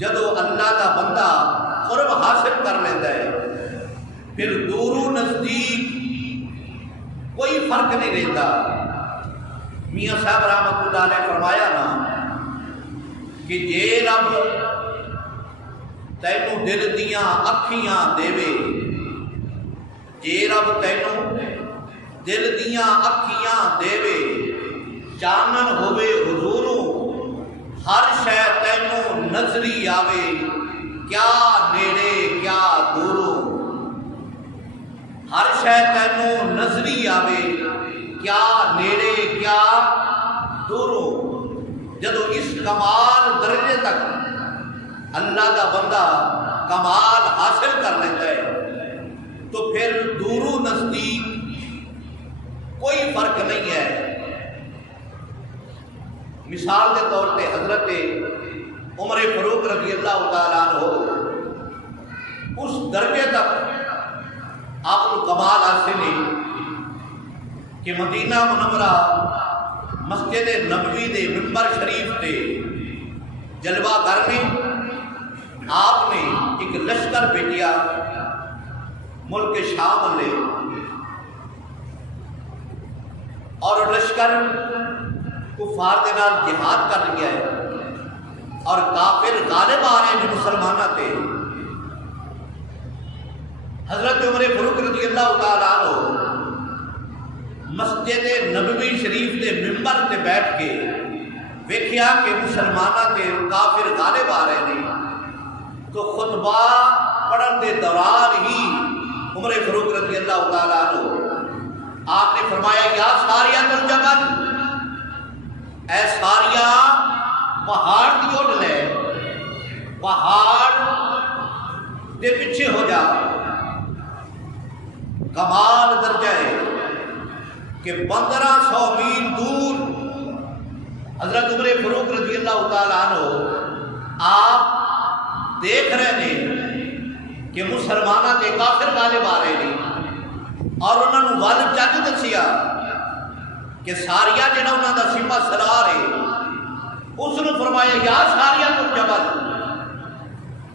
جدو اللہ کا بندہ قرب حاصل کر لیتا ہے پھر دور نزدیک کوئی فرق نہیں رہتا۔ میاں صاحب رحمۃ اللہ نے فرمایا نا کہ جے رب تینوں دل دیاں اکھیاں دے، جے رب تینوں دل دیاں اکھیاں دے، چانن ہوے حضوروں ہر شے تینوں نظری آوے، کیا نیڑے کیا دوروں، ہر شے تینوں نظری آوے، کیا نیڑے کیا دوروں۔ جدو اس کمال درجے تک اللہ کا بندہ کمال حاصل کر لیتا ہے تو پھر دوروں نزدیک کوئی فرق نہیں ہے۔ مثال کے طور پہ حضرت عمر فاروق رضی اللہ تعالیٰ عنہ اس درجے تک آپ کو کمال حاصل ہے کہ مدینہ منورہ مسجد نبوی دے ممبر شریف تے جلوہ کرنے آپ نے ایک لشکر بھیجیا ملک شام لے، اور لشکر کفار دے نال جہاد کر گیا ہے اور کافر غالب آ رہے ہیں مسلمانوں تے۔ حضرت عمر فاروق رضی اللہ تعالیٰ عنہ مسجد نبوی شریف کے ممبر تے بیٹھ کے ویکھیا کہ مسلمانوں تے کافر غالب آ رہے ہیں، تو خطبہ پڑھن دے دوران ہی عمر فاروق رضی اللہ تعالیٰ عنہ آپ نے فرمایا یا ساریہ الجبل، اے ساریہ پہاڑ کی اڑ لے، پہاڑ دے پیچھے ہو جا۔ کمال درجہ ہے کہ 1500 میل دور حضرت عمر فاروق رضی اللہ تعالیٰ عنہ آپ دیکھ رہے ہیں کہ مسلمانوں کے کافر غالب آ رہے ہیں، اور انہوں نے ول چج دسیا کہ ساریہ جہاں انہوں کا سپہ سلار ہے اس نے فرمایا یا ساریہ الجبل،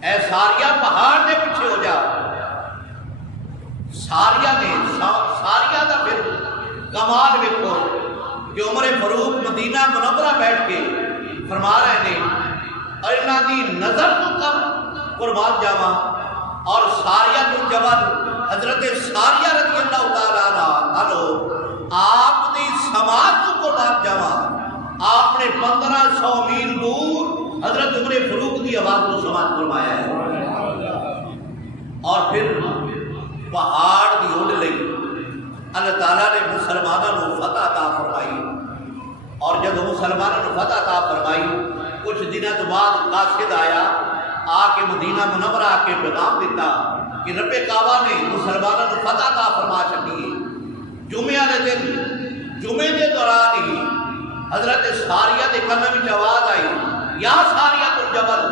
اے ساریہ پہاڑ کے پیچھے ہو جا۔ ساریہ نے ساریہ کا پھر کمال ویکھو کہ عمر فاروق مدینہ منورہ بیٹھ کے فرما رہے ہیں اور انہاں دی نظر تو کم قربان جاواں، اور ساریہ الجبل حضرت ساریہ رضی اللہ تعالیٰ عنہ آپ دی سماعت کو قربان جاواں، آپ نے 1500 میل دور حضرت عمر فاروق کی آواز کو سماعت فرمایا ہے۔ اور پھر پہاڑ دی اڑ لئی اللہ تعالیٰ نے مسلمانوں کو فتح عطا فرمائی، اور جب مسلمانوں کو فتح عطا فرمائی کچھ دنوں تو بعد قاصد آیا، آ کے مدینہ منورہ آ کے پیغام دیتا کہ رب کعبہ نے مسلمانوں کو فتح عطا فرما چکی ہے۔ جمعے والے دن جمعے کے دوران ہی حضرت ساریہ کے کن میں آواز آئی یا ساریہ الجبل،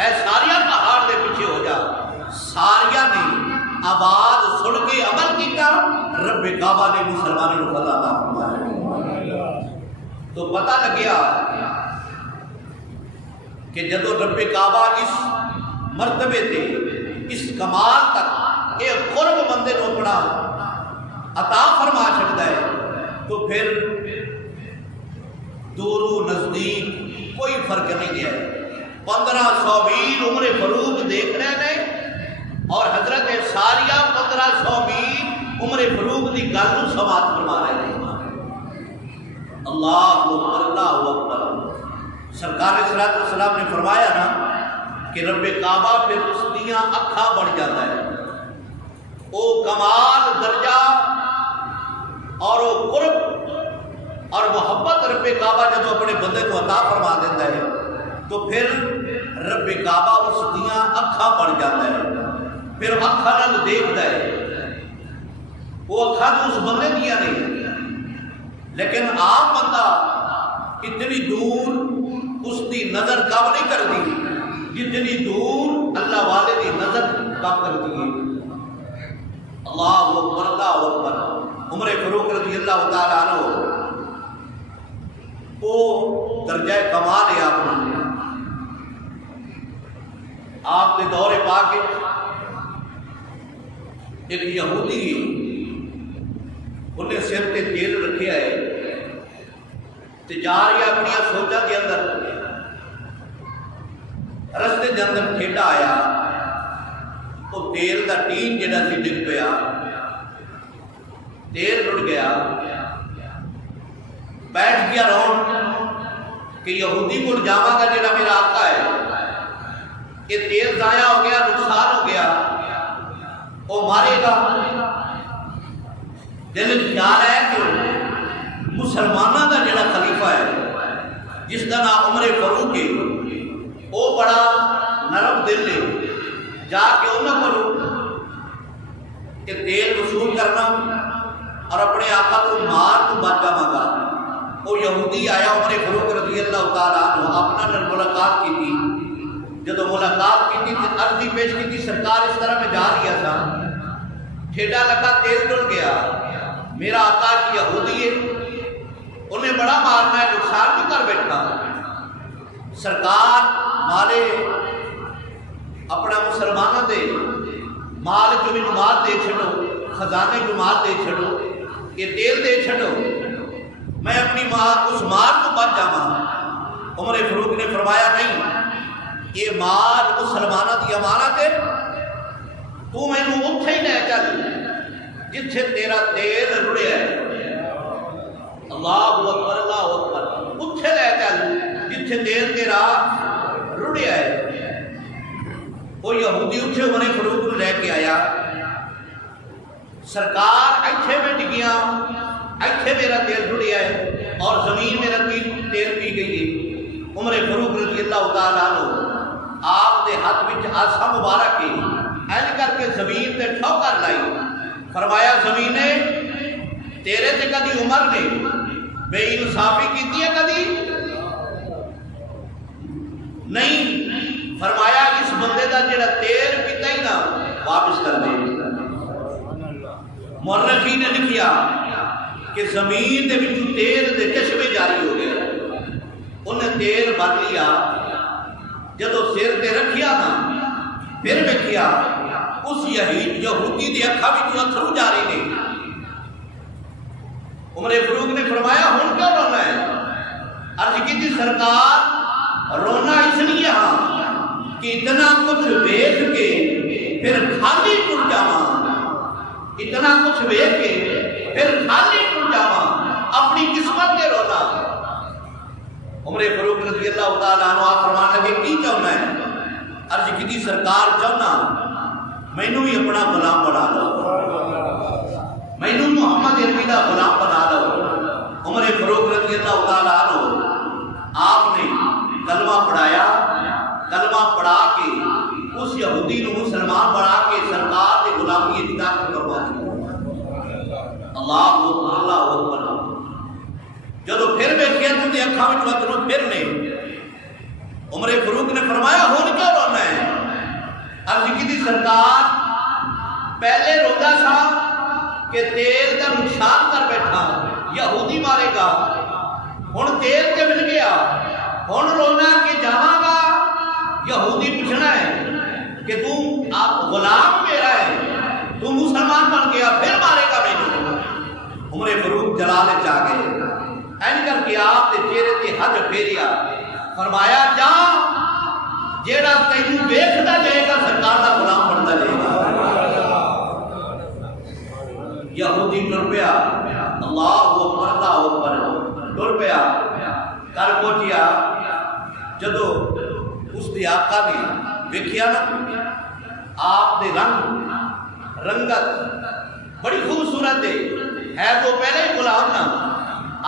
اے ساریہ پہاڑ کے پیچھے ہو جا۔ ساریہ نے آواز سن کے عمل کیا، رب کعبہ نے مسلمانوں کو فتح عطا فرمایا۔ تو پتہ لگیا کہ جدو رب کعبہ اس مرتبے تے اس کمال تک ایک قرب بندے کو اپنا عطا فرما سکتا ہے تو پھر دور و نزدیک کوئی فرق نہیں ہے۔ 1500 میل عمر فاروق دیکھ رہے ہیں اور حضرت ساریہ 1500 میل عمر فاروق کی گل کو سماعت فرما رہے ہیں۔ اللہ اکبر، اللہ اکبر۔ سرکار صلی وسلم نے فرمایا نا کہ رب کعبہ پھر اس دیاں اکھاں بڑھ جاتا ہے، او کمال درجہ اور او قرب اور محبت رب کعبہ جب اپنے بندے کو عطا فرما دیتا ہے تو پھر رب کعبہ اس دیاں اکھاں بڑھ جاتا ہے، پھر اکھاں نال دیکھتا ہے۔ وہ اکھاں تو اس بندے دیا نہیں، لیکن عام بندہ اتنی دور اس کی نظر کب نہیں کرتی جتنی دور اللہ والے کی نظر کب کرتی ہے۔ اللہ اکبر، اللہ اکبر۔ عمر فاروق رضی اللہ تعالیٰ عنہ وہ درجہ کمال ہے اپنا، آپ کے دور پاک ایک یہودی انہیں سر تے تیل رکھیا ہے تے جا رہی اپنی سوچا کے اندر رستے کے اندر ٹھیڈا آیا تو تیل کا ٹین جہاں سی ڈگ پیا تیل رڑ گیا بیٹھ گیا رون کہ یہودی کو جاوا کا جڑا میرا آقا ہے یہ تیل ضائع ہو گیا نقصان ہو گیا وہ مارے گا دل خیال ہے کہ مسلمانوں کا جڑا خلیفہ ہے جس کا نام عمر فاروق ہے وہ بڑا نرم دل ہے جا کے انہوں کو کہ تیل وصول کرنا اور اپنے آقا کو مار تو بچ جاواں گا وہ یہودی آیا عمر فاروق رضی اللہ تعالیٰ عنہ اپنا ملاقات کی تھی جب ملاقات کی تھی عرضی پیش کی تھی سرکار اس طرح میں جا رہا تھا ٹھیڈا لگا تیل ڈل گیا میرا آقا کی یہودی ہے انہیں بڑا مارنا ہے نقصان بھی کر بیٹھا سرکار مالے اپنا مسلمانوں دے مال جو بھی مال دے چھڑو خزانے جو مال دے چھڑو یہ تیل دے چھڑو میں اپنی اس مال کو بچ جاواں عمر فاروق نے فرمایا نہیں یہ مال مسلمانوں کی امانت ہے تو مینوں اوتھے ہی لے چل جتھے تیرا تیل رڑیا ہے اللہ اکبر اوتھے لے چل جتھے تیل تیرا رڑیا ہے وہ یہودی اوتھے عمر فاروق کو لے کے آیا سرکار ایتھے میں ڈگیاں ایتھے میرا تیل رڑیا ہے اور زمین میرا تیل پی گئی ہے عمر فاروق رضی اللہ تعالیٰ عنہ آپ دے ہاتھ وچ آسا مبارک کی این کر کے زمین تے ٹھوکر لائی فرمایا زمینے تیرے تے کدی عمر نے بے انصافی کیتی ہے کدی نہیں فرمایا اس بندے دا جڑا تیل پیتا ہی نا واپس کر دے مورخین نے لکھیا کہ زمین دے وچوں تیل دے چشمے جاری ہو گئے انہیں تیل بھر لیا جدو سر تے رکھیا نا پھر ویکھیا اس یہودی دی اکھاں وچوں اتھرو جاری نے عمر فاروق نے فرمایا ہن کیوں رونا ہے عرض کی سرکار رونا اس لیے ہاں کہ اتنا کچھ ویکھ کے پھر خالی ٹر جاواں اتنا کچھ ویکھ کے پھر خالی ٹر جاواں اپنی قسمت کے رونا عمر فاروق رضی اللہ تعالیٰ عنہ آپ فرمان لگے کی چاہنا ہے عرض کی سرکار چاہنا مینوں بھی اپنا غلام بنا لو مینوں محمد عربی دا غلام بنا لو عمر فاروق رضی اللہ تعالیٰ عنہ آپ نے کلمہ پڑھایا کلمہ پڑھا کے اس یہودی نو مسلمان بنا کے سرکار کی غلامی اختیار کروا دی اللہ اکبر جدو پھر ویکھیا تو اکھاں وچ اترو پھر نے عمر فاروق نے فرمایا ہن کیوں رونا ہے عرض کی سرکار پہلے روتا تھا کہ تیل کا نقصان کر بیٹھا یہودی مارے گا ہن تیل تے مل گیا ہن رونا کہ جاواں گا یہودی پوچھنا ہے کہ تو آپ غلام میرا ہے تو مسلمان بن گیا پھر مارے گا مینوں عمر فاروق جلال چاہ گئے این کر کے آپ دے چہرے تے حج پھیریا فرمایا جا جیڑا تینوں ویکھدا جائے گا سرکار دا غلام بندا جائے گا یہودی ٹر پیا اللہ اکبر ٹر پیا کر پہنچیا جدو اس دی آقا نے ویکھیا نا آپ دے رنگت بڑی خوبصورت ہے تو پہلے ہی غلام نا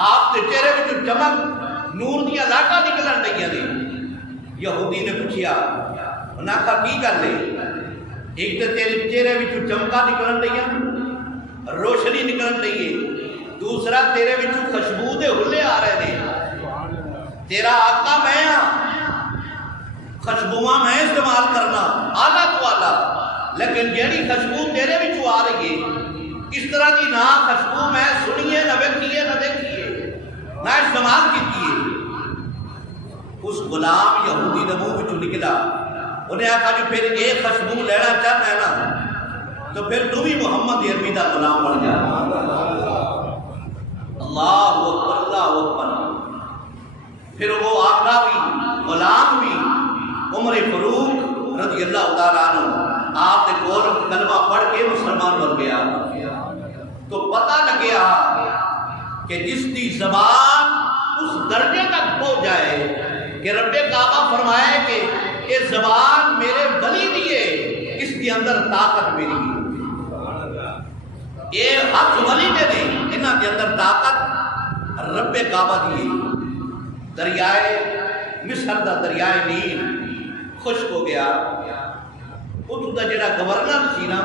آپ کے چہرے میں چمک نور دیا لاٹا نکلن لگیاں نے یہودی نے پوچھیا انہاں کہا کی کر لے ایک تو تیرے چہرے میں چمکا نکلن لگیاں روشنی نکلن لگی دوسرا تیرے میں خوشبو دے ہلے آ رہے نے تیرا آقا میں ہاں خوشبواں میں استعمال کرنا آلہ تو آلہ لیکن جیڑی خوشبو تیرے میں آ رہی ہے اس طرح کی نہ خوشبو میں سنیے نہ ویکھیے نہ دیکھیے نہ استعمال کیتی ہے اس غلام یہودی دے منہ وچوں نکلا انہیں آخا جی پھر ایک خوشبو لینا چاہنا ہے نا تو پھر تو بھی محمد عربی کا غلام بن جا. اللہ اکبر اللہ اکبر. پھر وہ آقا بھی غلام بھی عمر فاروق رضی اللہ تعالیٰ عنہ آپ نے کول کلمہ پڑھ کے مسلمان بن گیا. تو پتہ لگیا کہ جس کی زبان اس درجے تک پہنچ جائے کہ رب کعبہ فرمائے کہ یہ زبان میرے ولی دیے، اس کے اندر طاقت میری ہے. یہ ہاتھ ولی دے دیں، انہاں کے اندر طاقت رب کعبہ دیے. دریائے مصر دا دریائے نیل خشک ہو گیا. اتوں دا جڑا گورنر سی نا،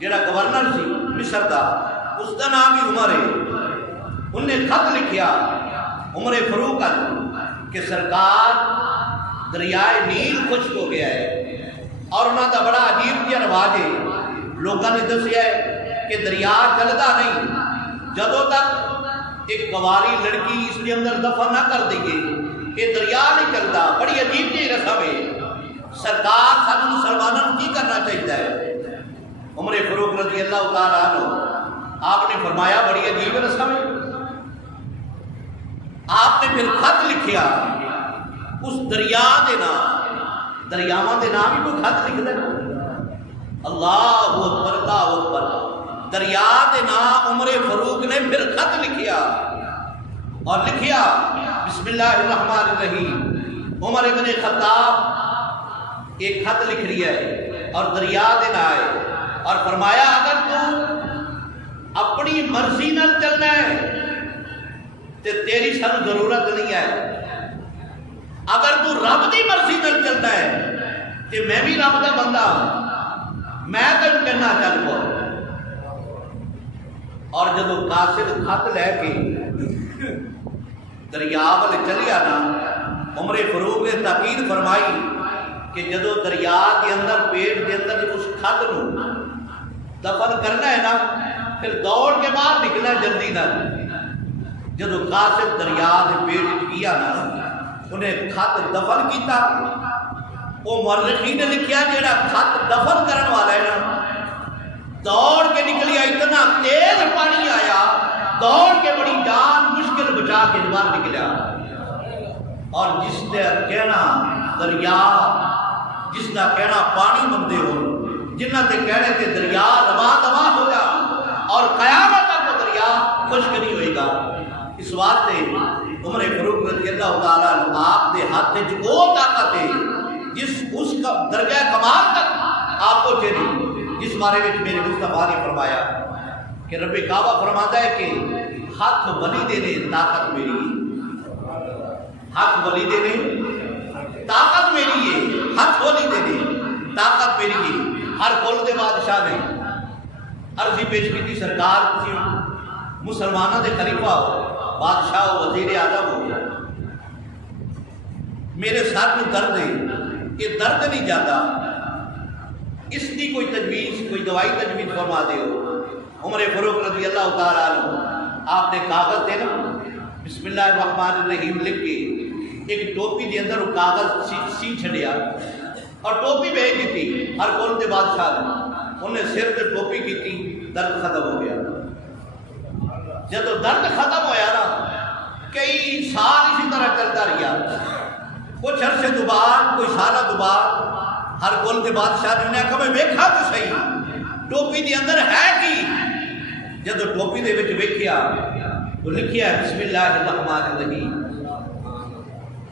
جڑا گورنر سی مصر دا، اس دا نام بھی عمر ہے. انہیں خط لکھیا عمر فاروق کہ سرکار دریائے نیل خشک ہو گیا ہے. اور انہوں دا بڑا عجیب جہا رواج ہے، لوگوں نے دسیا ہے کہ دریا چلتا نہیں جدوں تک ایک کواری لڑکی اس کے اندر دفن نہ کر دیں گے یہ دریا نہیں چلتا. بڑی عجیب جی رسم ہے. سرکار سب مسلمانوں کی کرنا چاہیے ہے. عمر فاروق رضی اللہ تعالیٰ عنہ آپ نے فرمایا بڑی عجیب رسم ہے. آپ نے پھر خط لکھیا اس دریا دے نام، دریاواں دے نام ہی کوئی خط لکھ دے. اللہ اکبر اللہ اکبر. دریا دے نام عمر فاروق نے پھر خط لکھیا اور لکھیا بسم اللہ الرحمن الرحیم. عمر ابن خطاب ایک خط لکھ رہی ہے اور دریا دے نام ہے اور فرمایا اگر تو اپنی مرضی نہ چلنا ہے تو تیری سن ضرورت نہیں ہے. اگر تو رب دی مرضی نہ چلنا ہے تو میں بھی رب دا بندہ ہوں، میں تین کہنا چل پو. اور جدو قاصد خط لے کے دریا والے چلیا نا، عمر فاروق نے تاکید فرمائی کہ جدو دریا کے اندر پیٹ کے اندر اس خط نو دفن کرنا ہے نا پھر دوڑ کے باہر نکلنا جلدی نہ. جدو قاصد دریا کے پیٹ کیا نا انہیں خط دفن کیتا. وہ مورخین نے لکھیا جیڑا خط دفن کرن والا ہے نا دوڑ کے نکلیا، اتنا تیز پانی آیا دوڑ کے بڑی جان مشکل بچا کے باہر نکلا. اور جس نے کہنا دریا، جس کا کہنا پانی بندے ہو، جنہ کے کہنے تے دریا رواں دواں ہو جا اور قیامت تک وہ دریا خشک نہیں ہوئے گا. اس واسطے عمر فاروق رضی اللہ تعالیٰ عنہ آپ دے ہاتھ وچ وہ طاقت ہے جس اس کا درجہ کمال تک آپ کو چلی، جس بارے میں میرے مصطفیٰ نے فرمایا کہ رب کعبہ فرماتا ہے کہ ہاتھ ولی دینے طاقت میری، ہاتھ ولی دینے طاقت میری ہے، ہاتھ ولی دینے طاقت میری ہے. ہر کل دے بادشاہ نے عرضی پیش کی تھی سرکار تھی مسلمانوں دے خلیفہ ہو، بادشاہ ہو، وزیر اعظم ہو، میرے ساتھ میں درد ہے، یہ درد نہیں جاتا، اس کی کوئی تجویز، کوئی دوائی تجویز فرما دے ہو. عمر فاروق رضی اللہ تعالیٰ عنہ آپ نے کاغذ دے نا بسم اللہ الرحمن الرحیم لکھ کے ایک ٹوپی دے اندر وہ کاغذ سی چھڑیا اور ٹوپی بھیج دی تھی ہر کول دے بادشاہ نے. انہیں سر تے ٹوپی کی تھی، درد ختم ہو گیا. جب درد ختم ہویا نا کئی سال اسی طرح چلتا رہا. کچھ عرصے تو بعد کوئی سالہ تو بعد ہر کول کے بادشاہ نے انہیں کہا میں ویکھا تو صحیح ٹوپی دے اندر ہے کی. جب ٹوپی دے وچ ویکھیا تو لکھیا بسم اللہ الرحمن الرحیم.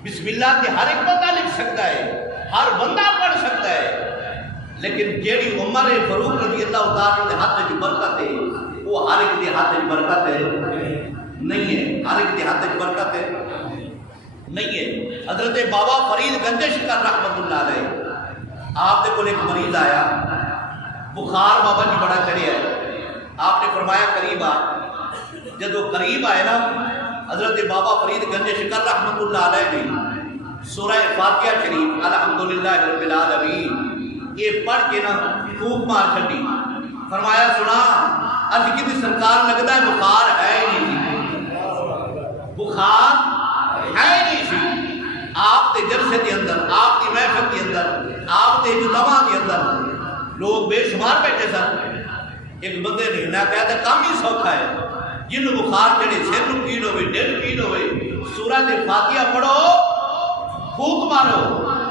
بسم اللہ تے ہر ایک بندہ لکھ سکتا ہے، ہر بندہ پڑھ سکتا ہے، لیکن جیڑی عمر فاروق رضی اللہ تعالیٰ کے ہاتھ کی برکت ہے وہ ہر ایک کے ہاتھ کی برکت ہے نہیں ہے. ہر ایک کے ہاتھ کی برکت ہے نہیں ہے. حضرت بابا فرید گنج شکر رحمت اللہ علیہ آپ کے کول ایک مریض آیا، بخار بابا جی بڑا چڑھیا ہے. آپ نے فرمایا قریب آ. جب وہ قریب آئے نا حضرت بابا فرید گنج شکر رحمت اللہ علیہ نے سورہ فاتحہ شریف الحمدللہ رب العالمین یہ پڑھ کے نا پھونک مار چھڈی. فرمایا سنا عرض کی سرکار لگتا ہے بخار ہے ہی نہیں، بخار ہے نہیں سی. آپ کے جلسے کے اندر، آپ کی محفل کے اندر لوگ بے شمار بیٹھے سن. ایک بندے نے نہ کہا کام ہی سوکھا ہے, جن بخار جڑے سر پیڑ ہوئے ڈل پیڑ ہوئے سورۃ فاتحہ پڑھو پھونک مارو